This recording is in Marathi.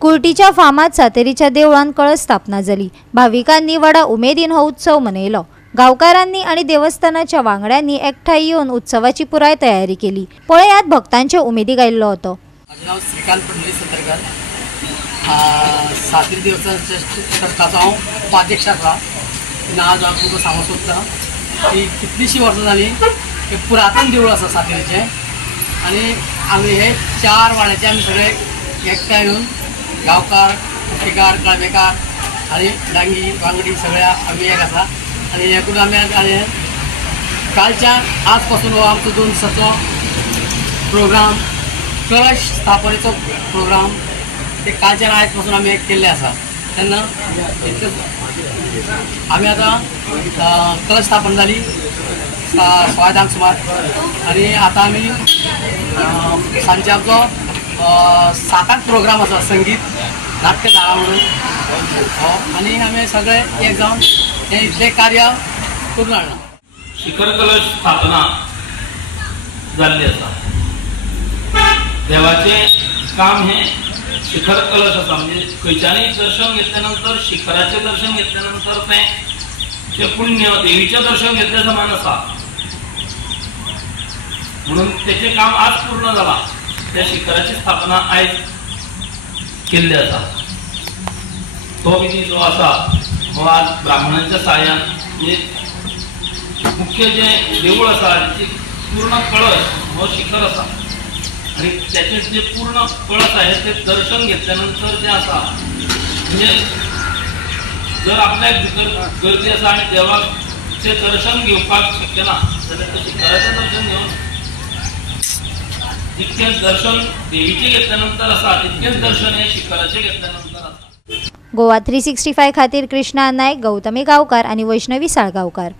कुर्टीच्या फामात सातेरीच्या देवळान कळस स्थापना जाली। भाविकांनी व्हडा उमेदीन हो उत्सव मनयलो। गावकारांनी आणि देवस्थानाच्या वांगड्यांनी एकठांय येवन उत्सवाची पुराय तयारी केली। पळयात भक्तांचे उमेदी गायल्लो होतो। माझे नाव श्रीकांत फडणवीस सतरकर। सातेरी देवस्थान ट्रस्टाचो हांव उपाध्यक्ष आसा। आज हांव तुमकां सांगूंक सोदतां की कितलींशीं वर्सां जालीं हे पुरातन देवूळ आसा सातेरीचें आनी आमी हे 4 वाड्याचे आमी सगळे एकठांय येवन गांवकार, कुट्टीकार, कळमेकार आनी डांगी वांगडी सगळ्या आमी एक आसा आनी हे करून आमी कालच्यान आज पासून हो आमचो 2 दिसाचो प्रोग्राम कलश स्थापनेचो प्रोग्राम ते कालच्यान आयज पासून आमी एक केल्ले आसा। तेन्ना आमी आतां कलश स्थापन जाली 6:30 सुमार आनी आतां आमी सांजचे आमचो 7 प्रोग्राम आसा संगीत नाट्य धाडा म्हणून आनी आमी सगळे एक जावन हे इतले कार्य करून हाडला। शिखर कलश स्थापना जाल्ली आसा। देवाचे काम हे शिखर कलश आसा म्हणजे खंयच्यानय दर्शन घेतल्या नंतर शिखराचे दर्शन घेतल्या नंतर ते पुण्य देवीचे दर्शन घेतल्या समान आसा म्हणून त्याचे काम आज पूर्ण जाला। त्या शिखराची स्थापना आयज केल्ली आसा। तो विधी जो आसा हो आज ब्राह्मणांच्या सहाय्यान म्हणजे मुख्य जे देऊळ आसा त्याचे पूर्ण कळश हो शिखर आसा आणि त्याचे जे पूर्ण कळस आहे ते दर्शन घेतल्यानंतर जे आसा म्हणजे जर आपल्या भितर गर्दी आसा आणि देवाचे दर्शन घेवपाक शक्य ना जाल्यार ते शिखराचें दर्शन घेवन जितकें दर्शन देवीचे घेतल्यानंतर आसा तितकेंच दर्शन हे शिखराचे घेतल्यानंतर आसा। गोवा 365 खातीर कृष्णा नायक, गौतमी गांवकार आणि वैष्णवी साळगांवकार।